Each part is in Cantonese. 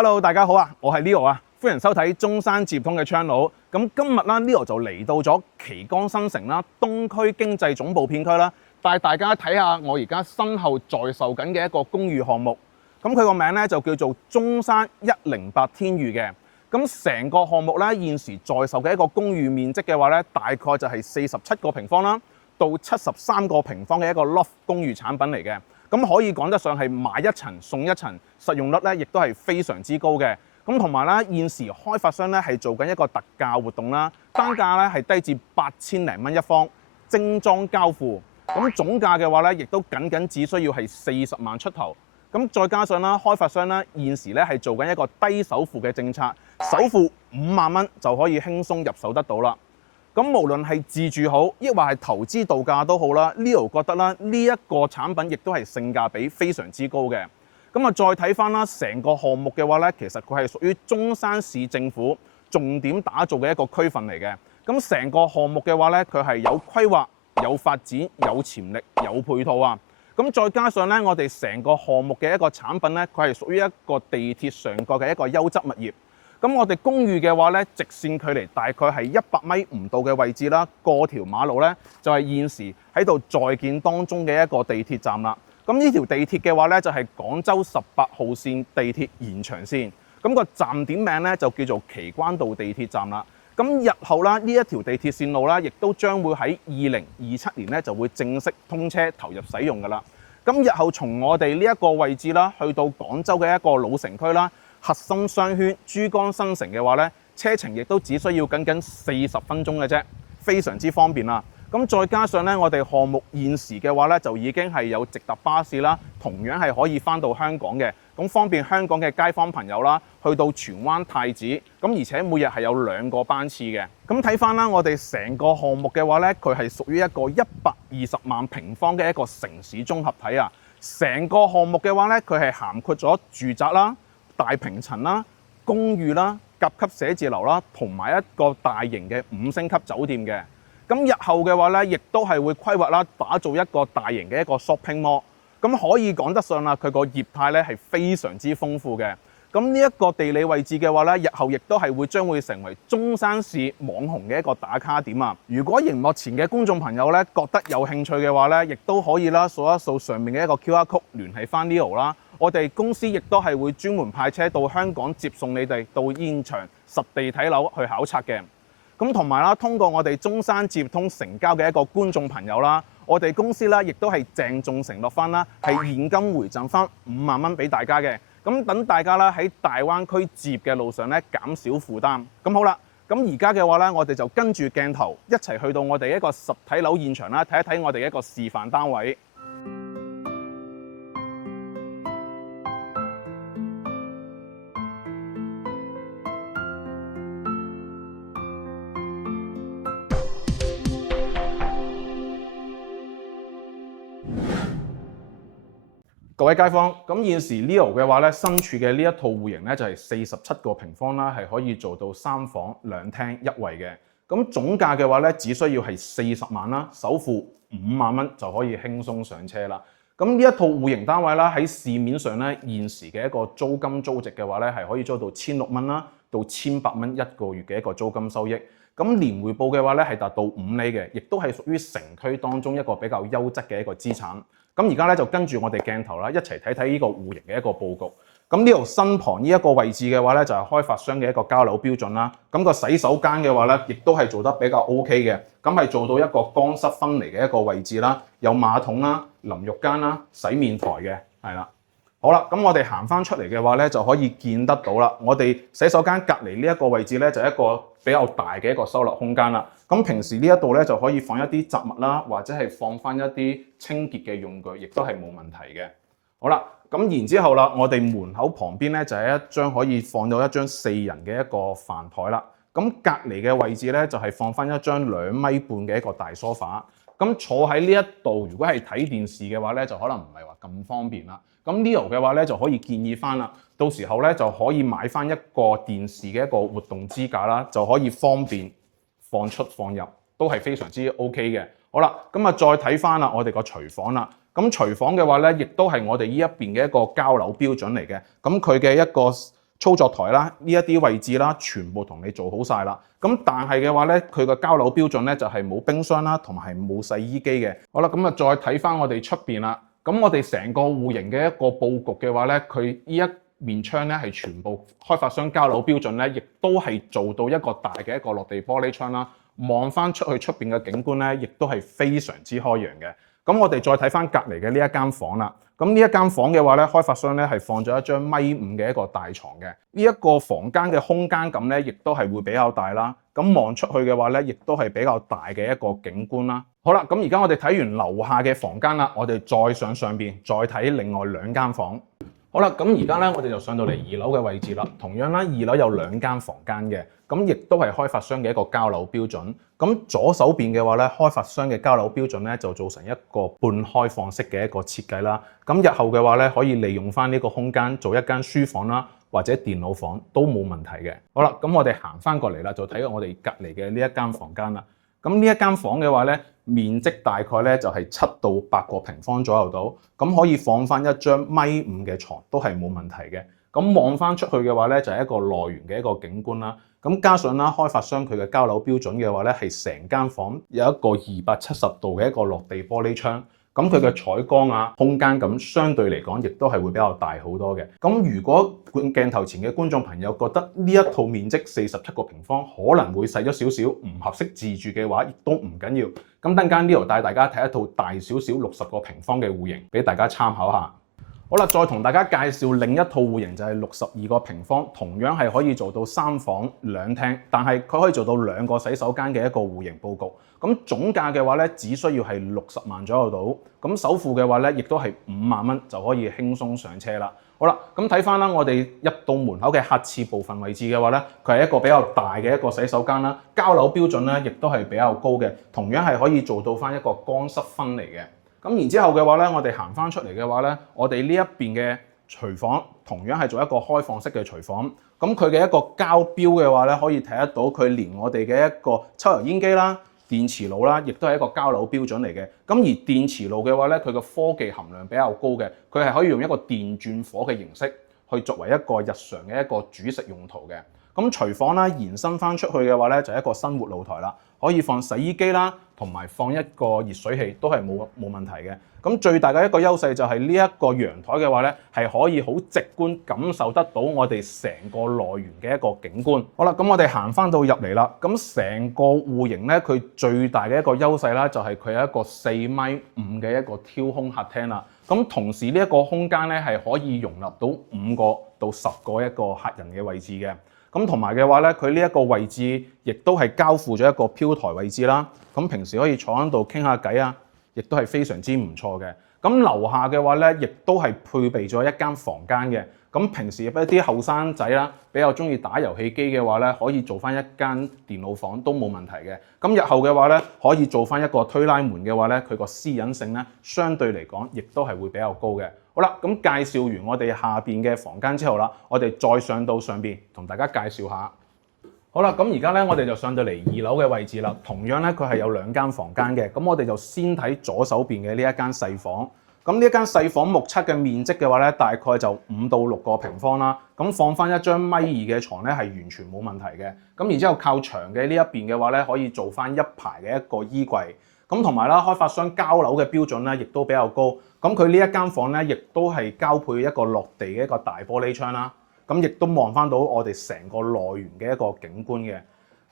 Hello， 大家好啊，我係 Leo 啊，歡迎收睇中山置業通嘅 channel。咁今日啦，Leo 就嚟到咗旗杆新城啦，東區經濟總部片區啦，帶大家睇下我而家身後在售緊嘅一個公寓項目。咁佢個名咧就叫做中山108天譽嘅。咁成個項目咧現時在售嘅一個公寓面積嘅話咧，大概就係47個平方啦，到73個平方嘅一個 loft 公寓產品嚟嘅。咁可以講得上係買一層送一層，實用率咧亦都係非常之高嘅。咁同埋咧，現時開發商咧係做緊一個特價活動啦，單價咧係低至8000零蚊一方，精裝交付。咁總價嘅話咧，亦都僅只需要係40萬出頭。咁再加上啦，開發商咧現時咧係做緊一個低首付嘅政策，首付5萬蚊就可以輕鬆入手得到啦。咁無論係自住好，抑或係投資度假都好啦，Leo 覺得啦，呢一個產品亦都係性價比非常之高嘅。咁啊，再睇翻啦，成個項目嘅話咧，其實佢係屬於中山市政府重點打造嘅一個區份嚟嘅。咁成個項目嘅話咧，佢係有規劃、有發展、有潛力、有配套啊。咁再加上咧，我哋成個項目嘅一個產品咧，佢係屬於一個地鐵上蓋嘅一個優質物業。咁我哋公寓嘅話咧，直線距離大概係100米唔到嘅位置啦，過條馬路咧就係現時喺度在建當中嘅一個地鐵站啦。咁呢條地鐵嘅話咧，就係廣州18號線地鐵延長線。咁個站點名咧就叫做旗關道地鐵站啦。咁日後啦，呢一條地鐵線路啦，亦都將會喺2027年咧就會正式通車投入使用㗎啦。咁日後從我哋呢一個位置啦，去到廣州嘅一個老城區啦，核心商圈珠江新城嘅話咧，車程亦都只需要僅40分鐘嘅啫，非常之方便啦。咁再加上咧，我哋項目現時嘅話咧，就已經係有直達巴士啦，同樣係可以返到香港嘅，咁方便香港嘅街坊朋友啦，去到荃灣太子，咁而且每日係有2個班次嘅。咁睇返啦，我哋成個項目嘅話咧，佢係屬於一個120萬平方嘅一個城市綜合體啊。成個項目嘅話咧，佢係涵括咗住宅啦、大平層啦、公寓啦、甲級寫字樓啦，同埋一個大型嘅5星級酒店嘅。咁日後嘅話咧，亦都係會規劃啦，打造一個大型嘅一個 shopping mall。咁可以講得上啦，佢個業態咧係非常之豐富嘅。咁呢一個地理位置嘅話咧，日後亦都係將會成為中山市網紅嘅一個打卡點啊！如果熒幕前嘅觀眾朋友咧覺得有興趣嘅話咧，亦都可以啦，掃一掃上面嘅一個 QR code 聯繫翻 Leo 啦。我哋公司亦都係會專門派車到香港接送你哋到現場實地睇樓去考察嘅。咁同埋啦，通過我哋中山置業通成交嘅一個觀眾朋友啦，我哋公司啦亦都係鄭重承諾翻啦，係現金回贈翻5萬蚊俾大家嘅。咁等大家啦喺大灣區置業嘅路上咧減少負擔。咁好啦，咁而家嘅話咧，我哋就跟住鏡頭一齊去到我哋一個實體樓現場啦，睇一睇我哋一個示範單位。各位街坊，咁現時 Leo 嘅話咧，身處嘅呢一套戶型咧就係47個平方啦，係可以做到3房2廳1衛嘅。咁總價嘅話咧，只需要係40萬啦，首付5萬蚊就可以輕鬆上車啦。咁呢一套戶型單位啦，喺市面上咧現時嘅一個租金租值嘅話咧，係可以租到1600蚊啦，到1800蚊1個月嘅一個租金收益。咁年回報嘅話咧係達到5厘嘅，亦都係屬於城區當中一個比較優質嘅一個資產。咁而家咧就跟住我哋鏡頭啦，一齊睇睇呢個戶型嘅一個佈局。咁呢度身旁呢一個位置嘅話咧，就係開發商嘅一個交樓標準啦。咁個洗手間嘅話咧，亦都係做得比較 OK 嘅。咁係做到一個乾濕分離嘅一個位置啦，有馬桶啦、淋浴間啦、洗面台嘅，係啦。好啦，咁我哋行翻出嚟嘅話咧，就可以見得到啦。我哋洗手間隔離呢一個位置咧，就係一個比較大嘅一個收納空間啦。咁平時呢一度咧就可以放一啲雜物啦，或者係放翻一啲清潔嘅用具，亦都係冇問題嘅。好啦，咁然之後啦，我哋門口旁邊咧就係一張可以放到一張4人嘅一個飯台啦。咁隔離嘅位置咧就係放翻一張2米半嘅一個大梳化。咁坐喺呢一度，如果係睇電視嘅話咧，就可能唔係話咁方便啦。咁 Leo 嘅話咧就可以建議翻啦，到時候咧就可以買翻一個電視嘅一個活動支架啦，就可以方便放出放入，都係非常之 OK 嘅。好啦，咁啊再睇翻啦，我哋個廚房啦。咁廚房嘅話咧，亦都係我哋呢一邊嘅一個交樓標準嚟嘅。咁佢嘅一個操作台啦，呢一啲位置啦，全部同你做好晒啦。咁但係嘅話咧，佢個交樓標準咧就係冇冰箱啦，同埋係冇洗衣機嘅。好啦，咁啊再睇翻我哋出邊啦。咁我哋成個戶型嘅一個佈局嘅話咧，佢呢一面窗咧係全部開發商交樓標準咧，亦都係做到一個大嘅一個落地玻璃窗啦。望翻出去出邊嘅景觀咧，亦都係非常之開揚嘅。咁我哋再睇翻隔離嘅呢一間房啦。咁呢一間房嘅話咧，開發商咧係放咗一張1.5米嘅一個大床嘅。呢一個房間嘅空間感咧，亦都係會比較大啦。咁望出去嘅話咧，亦都係比較大嘅一個景觀啦。好啦，咁而家我哋睇完樓下嘅房間啦，我哋再上邊再睇另外2間房。好啦，咁而家咧我哋就上到嚟2樓嘅位置啦。同樣啦，2樓有2間房間嘅，咁亦都係開發商嘅一個交樓標準。咁左手邊嘅話咧，開發商嘅交樓標準咧就做成一個半開放式嘅一個設計啦。咁日後嘅話咧，可以利用翻呢個空間做一間書房啦，或者電腦房都冇問題嘅。好啦，咁我哋行翻過嚟啦，就睇我哋隔離嘅呢一間房間啦。咁呢一間房嘅話咧，面積大概咧就係7到8個平方左右到，咁可以放翻一張1.5米嘅床都係冇問題嘅。咁望翻出去嘅話咧，就係一個內園嘅一個景觀啦。咁加上啦，開發商佢嘅交樓標準嘅話咧，係成間房有一個270度嘅一個落地玻璃窗。咁佢嘅採光啊、空間感相對嚟講，亦都係會比較大好多嘅。咁如果鏡頭前嘅觀眾朋友覺得呢一套面積47個平方可能會細咗少少，唔合適自住嘅話，亦都唔緊要。咁等間 Leo 帶大家睇一套大少少60個平方嘅戶型，俾大家參考下。好啦，再同大家介紹另一套戶型，就係62個平方，同樣係可以做到3房2廳，但係佢可以做到2個洗手間嘅一個戶型佈局。咁總價嘅話咧，只需要係60萬左右到。咁首付嘅話咧，亦都係5萬蚊就可以輕鬆上車啦。好啦，咁睇翻啦，我哋入到門口嘅客廁部分位置嘅話咧，佢係一個比較大嘅一個洗手間啦。交樓標準咧，亦都係比較高嘅，同樣係可以做到翻一個乾濕分離嘅。咁然之後嘅話咧，我哋行翻出嚟嘅話咧，我哋呢一邊嘅廚房同樣係做一個開放式嘅廚房。咁佢嘅一個膠標嘅話咧，可以睇得到佢連我哋嘅一個抽油煙機啦、電磁爐啦，亦都係一個交樓標準嚟嘅。咁而電磁爐嘅話咧，佢個科技含量比較高嘅，佢係可以用一個電轉火嘅形式去作為一個日常嘅一個煮食用途嘅。咁廚房啦延伸翻出去嘅話咧，就係一個生活露台啦，可以放洗衣機啦，同埋放一個熱水器都係冇問題嘅。咁最大嘅一個優勢就係呢一個陽台嘅話咧，係可以好直觀感受得到我哋成個內園嘅一個景觀。好啦，咁我哋行翻到入嚟啦。咁成個戶型咧，佢最大嘅一個優勢啦，就係佢有一個4.5米嘅一個挑空客廳啦。咁同時呢一個空間咧，係可以容納到5個到10個一個客人嘅位置嘅。咁同埋嘅話咧，佢呢一個位置亦都係交付咗一個飄台位置啦。咁平時可以坐喺度傾下偈啊，亦都係非常之唔錯嘅。咁樓下嘅話咧，亦都係配備咗一間房間嘅。咁平時一啲後生仔啦，比較中意打遊戲機嘅話咧，可以做翻一間電腦房都冇問題嘅。咁日後嘅話咧，可以做翻一個推拉門嘅話咧，佢個私隱性咧，相對嚟講亦都係會比較高嘅。好啦，咁介紹完我哋下邊嘅房間之後啦，我哋再上到上邊同大家介紹下。好啦，咁而家咧我哋就上到嚟2樓嘅位置啦。同樣咧，佢係有2間房間嘅。咁我哋就先睇左手邊嘅呢一間細房。咁呢一間細房目測嘅面積嘅話咧，大概就5到6個平方啦。咁放翻一張1.2米嘅床咧，係完全冇問題嘅。咁然之後靠牆嘅呢一邊嘅話咧，可以做翻一排嘅一個衣櫃。咁同埋啦，開發商交樓嘅標準咧，亦都比較高。咁佢呢一間房咧，亦都係交配一個落地嘅一個大玻璃窗啦。咁亦都望翻到我哋成個內園嘅一個景觀嘅。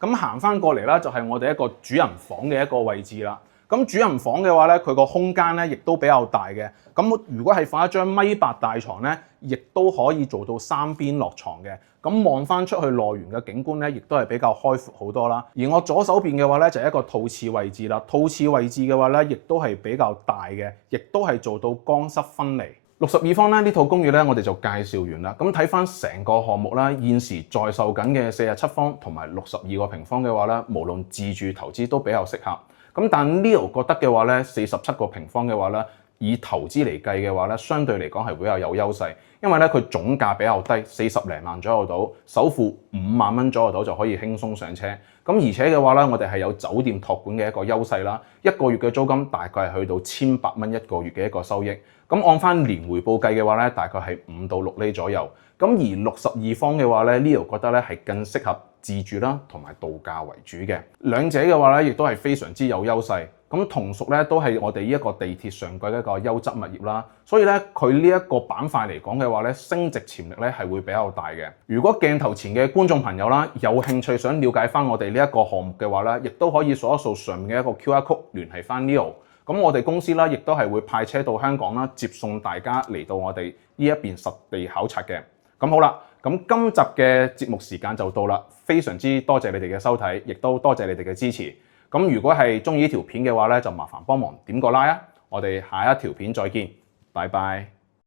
咁行翻過嚟啦，就係我哋一個主人房嘅一個位置啦。咁主人房嘅話咧，佢個空間咧，亦都比較大嘅。咁如果係放一張1.8米大床咧，亦都可以做到3邊落床嘅。咁望翻出去內園嘅景觀咧，亦都係比較開闊好多啦。而我左手邊嘅話咧，就係一個套廁位置啦。套廁位置嘅話咧，亦都係比較大嘅，亦都係做到乾濕分離。62方咧，呢套公寓咧，我哋就介紹完啦。咁睇翻成個項目啦，現時在售緊嘅47方同埋62個平方嘅話咧，無論自住投資都比較適合。咁但 Leo 覺得嘅話咧，47個平方嘅話咧，以投資嚟計嘅話咧，相對嚟講係比較有優勢，因為咧佢總價比較低，40零萬左右到，首付5萬蚊左右到就可以輕鬆上車。咁而且嘅話咧，我哋係有酒店託管嘅一個優勢啦，一個月嘅租金大概係去到1800蚊一個月嘅一個收益。咁按翻年回報計嘅話咧，大概係5到6厘左右。咁而62方嘅話咧，Leo 覺得咧係更適合自住啦同埋度假為主嘅。兩者嘅話咧，亦都係非常之有優勢。咁同屬咧都係我哋呢一個地鐵上軌嘅一個優質物業啦，所以咧佢呢一個板塊嚟講嘅話咧，升值潛力咧係會比較大嘅。如果鏡頭前嘅觀眾朋友啦有興趣想了解翻我哋呢一個項目嘅話咧，亦都可以掃一掃上面嘅一個 QR code 聯繫翻 Leo。咁我哋公司啦亦都係會派車到香港啦，接送大家嚟到我哋呢一邊實地考察嘅。咁好啦，咁今集嘅節目時間就到啦，非常之多謝你哋嘅收睇，亦都多謝你哋嘅支持。咁如果係中意呢條片嘅話咧，就麻煩幫忙點個 like啊！我哋下一條片再見，拜拜。